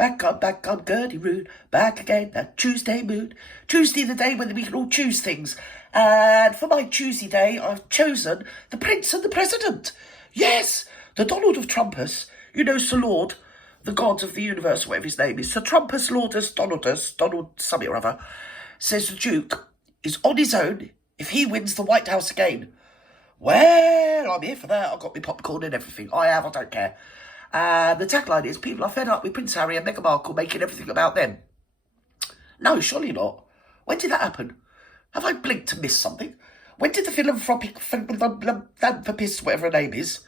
Back on Gertie Route, back again, that Tuesday mood. Tuesday the day when we can all choose things. And for my Tuesday day, I've chosen the Prince and the President. Yes, the Donald of Trumpus, you know, Sir Lord, the god of the universe, whatever his name is, Sir Trumpus Lordus Donaldus, Donald something or other, says the Duke is on his own if he wins the White House again. Well, I'm here for that. I've got my popcorn and everything. I don't care. The tagline is, people are fed up with Prince Harry and Meghan Markle making everything about them. No, surely not. When did that happen? Have I blinked to miss something? When did the philanthropist, whatever her name is,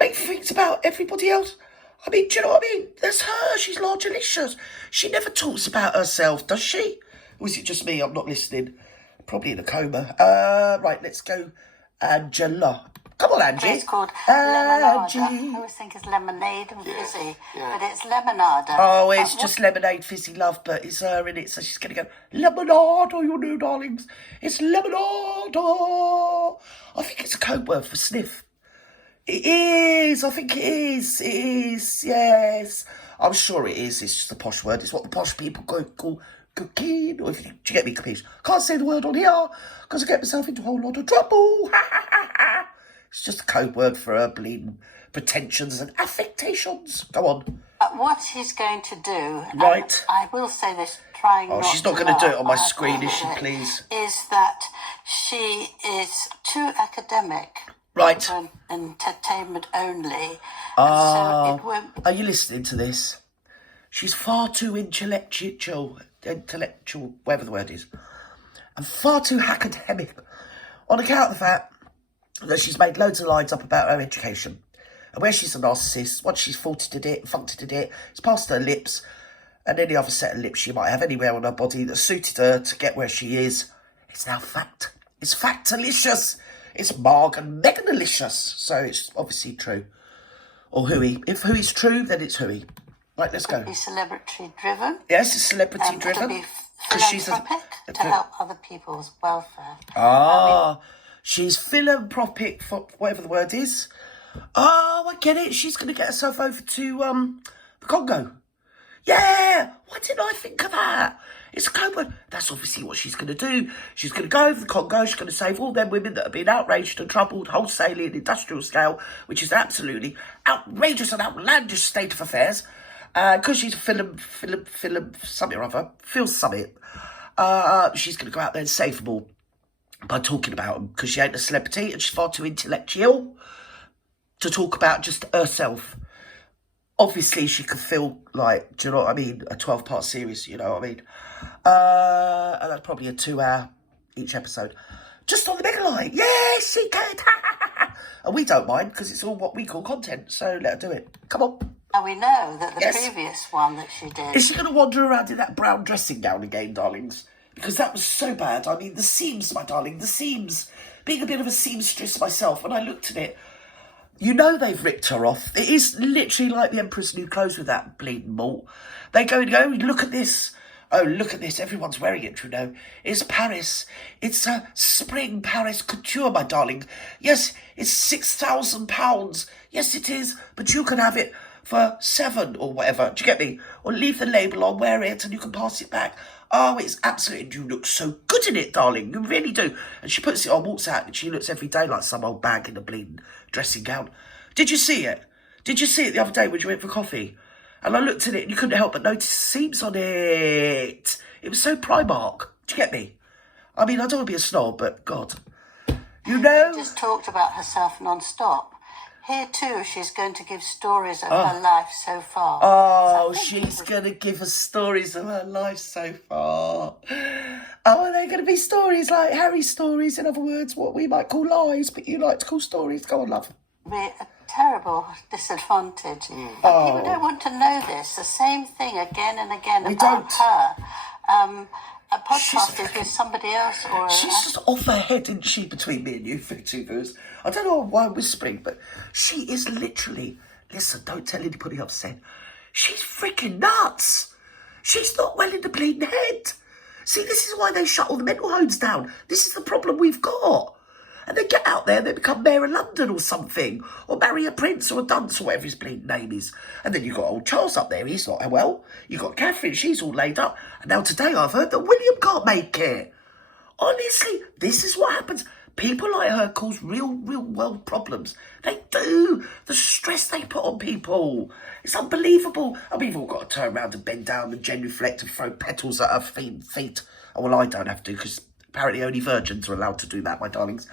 make things about everybody else? I mean, do you know what I mean? That's her. She's largelicious. She never talks about herself, does she? Or is it just me? I'm not listening. Probably in a coma. Right, let's go. Angela. Come on, Angie. It's called Angie. lemonade. I always think it's lemonade and fizzy, but it's lemonade. Oh, it's just lemonade, fizzy love, but it's her in it, so she's going to go, lemonade, oh, you know, darlings. It's lemonade. Oh. I think it's a code word for sniff. It is. I think it is. It is. Yes. I'm sure it is. It's just a posh word. It's what the posh people call cocaine. Or if you, do you get me, capiche? Can't say the word on here because I get myself into a whole lot of trouble. It's just a code word for her bleeding pretensions and affectations. Go on. What she's going to do, right? I will say this, trying not to. She's not going to do it on my screen, is she? Please. Is that she is too academic. Right. For entertainment only. So it won't... Are you listening to this? She's far too intellectual, whatever the word is, and far too academic, on account of the fact that she's made loads of lines up about her education. And where she's a narcissist, once she's faulted at it, funked at it, it's past her lips, and any other set of lips she might have anywhere on her body that suited her to get where she is. It's now fact. It's factalicious. It's Marg and Meganalicious. So it's obviously true. Or hooey. If hooey's true, then it's hooey. Right, let's go. Be celebrity driven. Yes, it's celebrity driven. It'll be philanthropic to help other people's welfare. She's philanthropic for whatever the word is. Oh, I get it. She's going to get herself over to the Congo. Yeah, why didn't I think of that? It's a code word. That's obviously what she's going to do. She's going to go over the Congo. She's going to save all them women that have been outraged and troubled wholesalely and industrial scale, which is an absolutely outrageous and outlandish state of affairs. Because she's something or other, Phil Summit, she's going to go out there and save them all by talking about them, because she ain't a celebrity and she's far too intellectual to talk about just herself. Obviously, she could feel like, do you know what I mean, a 12-part series, you know what I mean? And that's probably a 2-hour each episode. Just on the mega line. Yes, she can. And we don't mind, because it's all what we call content, so let her do it. Come on. And we know that the previous one that she did... Is she going to wander around in that brown dressing gown again, darlings? Because that was so bad. I mean, the seams, my darling, the seams. Being a bit of a seamstress myself, when I looked at it, you know they've ripped her off. It is literally like the Empress New Clothes with that bleeding malt. They go, look at this. Oh, look at this. Everyone's wearing it, you know. It's Paris. It's a spring Paris couture, my darling. Yes, it's £6,000. Yes, it is. But you can have it for 7 or whatever. Do you get me? Or leave the label on, wear it, and you can pass it back. Oh, it's absolutely, you look so good in it, darling. You really do. And she puts it on, walks out, and she looks every day like some old bag in a bleeding dressing gown. Did you see it? Did you see it the other day when you went for coffee? And I looked at it and you couldn't help but notice seams on it. It was so Primark. Do you get me? I mean, I don't want to be a snob, but God. You know? She just talked about herself non-stop. Here too, she's going to give stories of her life so far. Oh, she's going to give us stories of her life so far. Oh, are they going to be stories like Harry's stories? In other words, what we might call lies, but you like to call stories. Go on, love. Be a terrible disadvantage. People don't want to know this. The same thing again and again about her. A podcast is with somebody else, or she's just off her head, isn't she? Between me and you, YouTubers. I don't know why I'm whispering, but she is literally. Listen, don't tell anybody I've said. She's freaking nuts. She's not well in the bleeding head. See, this is why they shut all the mental homes down. This is the problem we've got. and they get out there and they become mayor of London or something, or marry a prince or a dunce or whatever his bleeding name is. And then you've got old Charles up there, he's not well. You've got Catherine, she's all laid up. And now today I've heard that William can't make it. Honestly, this is what happens. People like her cause real world problems. They do. The stress they put on people. It's unbelievable. And we've all got to turn around and bend down and genuflect and throw petals at her feet. Oh, well, I don't have to, because apparently only virgins are allowed to do that, my darlings.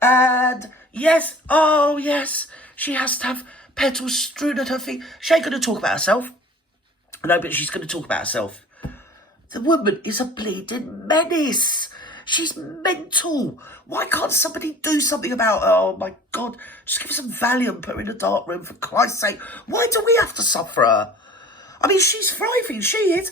And yes, oh yes, she has to have petals strewn at her feet. She ain't going to talk about herself. No, but she's going to talk about herself. The woman is a bleeding menace. She's mental. Why can't somebody do something about her? Oh, my God. Just give her some Valium, put her in a dark room, for Christ's sake. Why do we have to suffer her? I mean, she's thriving. She is.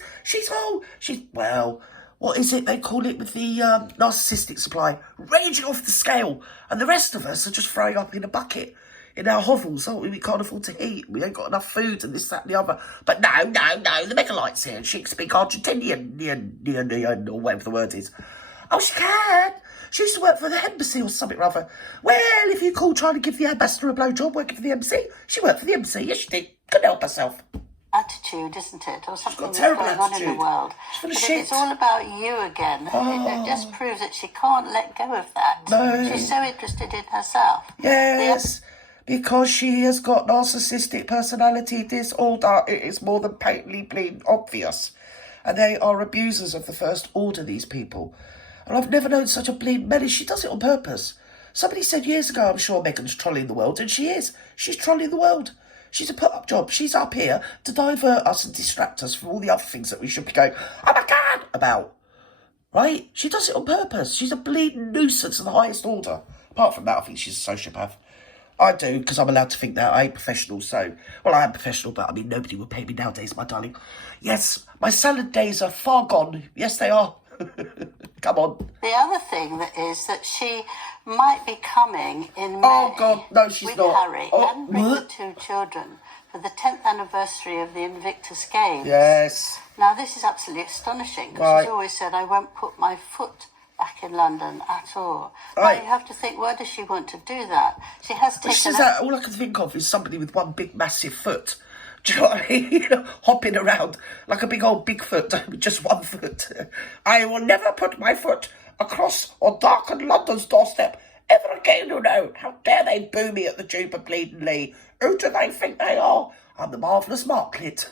Well, what is it they call it with the narcissistic supply? Raging off the scale. And the rest of us are just throwing up in a bucket in our hovels. Oh, we can't afford to eat. We ain't got enough food and this, that and the other. But no. The Megalite's here. She can speak Argentinian, or whatever the word is. Oh, she can. She used to work for the embassy or something or other. Well, if you call trying to give the ambassador a blowjob working for the embassy, she worked for the embassy. Yes, she did. Couldn't help herself. Attitude, isn't it? Or something that's terrible going attitude. on in the world. She's full of But shit. it's all about you again. It just proves that she can't let go of that. No. She's so interested in herself. Yes, because she has got narcissistic personality disorder. It is more than patently bleeding obvious. And they are abusers of the first order, these people. And I've never known such a bleeding menace. She does it on purpose. Somebody said years ago, I'm sure Meghan's trolling the world, and she is. She's trolling the world. She's a put-up job. She's up here to divert us and distract us from all the other things that we should be going, oh my God, about. Right? She does it on purpose. She's a bleeding nuisance of the highest order. Apart from that, I think she's a sociopath. I do, because I'm allowed to think that. I ain't professional, so... Well, I am professional, but, I mean, nobody would pay me nowadays, my darling. Yes, my salad days are far gone. Yes, they are. Come on. The other thing that is that she might be coming in May Oh, God, no, she's with not. Harry Oh, and bring the 2 children for the 10th anniversary of the Invictus Games. Yes. Now, this is absolutely astonishing, because Right. she's always said, I won't put my foot back in London at all. Right. Now, you have to think, why does she want to do that? She has When she taken says that, all I can think of is somebody with one big, massive foot. Do you know what I mean? Hopping around like a big old Bigfoot with just one foot. I will never put my foot across or darken London's doorstep ever again, you know. How dare they boo me at the Duke of Bleeding Lee? Who do they think they are? I'm the marvellous Marklet.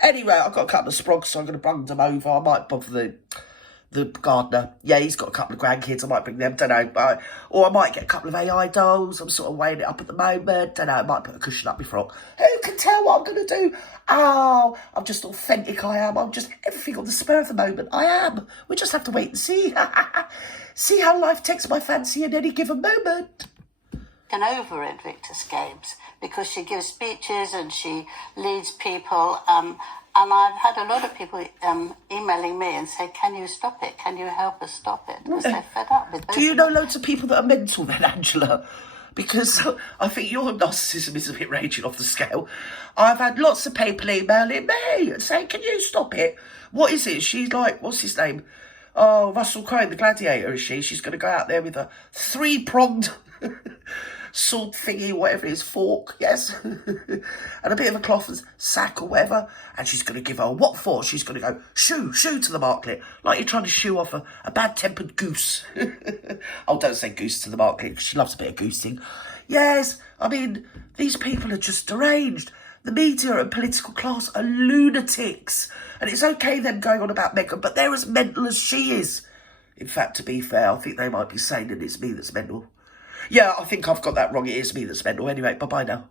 Anyway, I've got a couple of sprogs, so I'm going to bring them over. I might bother the gardener. Yeah, he's got a couple of grandkids. I might bring them, don't know. Or I might get a couple of AI dolls. I'm sort of weighing it up at the moment. Don't know, I might put a cushion up my frock. Who can tell what I'm going to do? Oh, I'm just authentic, I am. I'm just everything on the spur of the moment. I am. We just have to wait and see. See how life takes my fancy in any given moment. over Invictus Games because she gives speeches and she leads people. And I've had a lot of people emailing me and say, can you stop it? Can you help us stop it? Because they're fed up with it. Do you know loads of people that are mental then, Angela? Because I think your narcissism is a bit raging off the scale. I've had lots of people emailing me and saying, can you stop it? What is it? She's like, what's his name? Oh, Russell Crowe, the gladiator, is she? She's going to go out there with a three-pronged sword thingy, whatever it is, fork, yes, and a bit of a cloth and sack or whatever, and she's going to give her a what for? She's going to go, shoo to the Marklet, like you're trying to shoo off a bad-tempered goose. Oh, don't say goose to the Marklet, because she loves a bit of goosing. Yes, I mean, these people are just deranged. The media and political class are lunatics, and it's okay them going on about Meghan, but they're as mental as she is. In fact, to be fair, I think they might be saying that it's me that's mental. Yeah, I think I've got that wrong. It is me that's mental. Anyway, bye-bye now.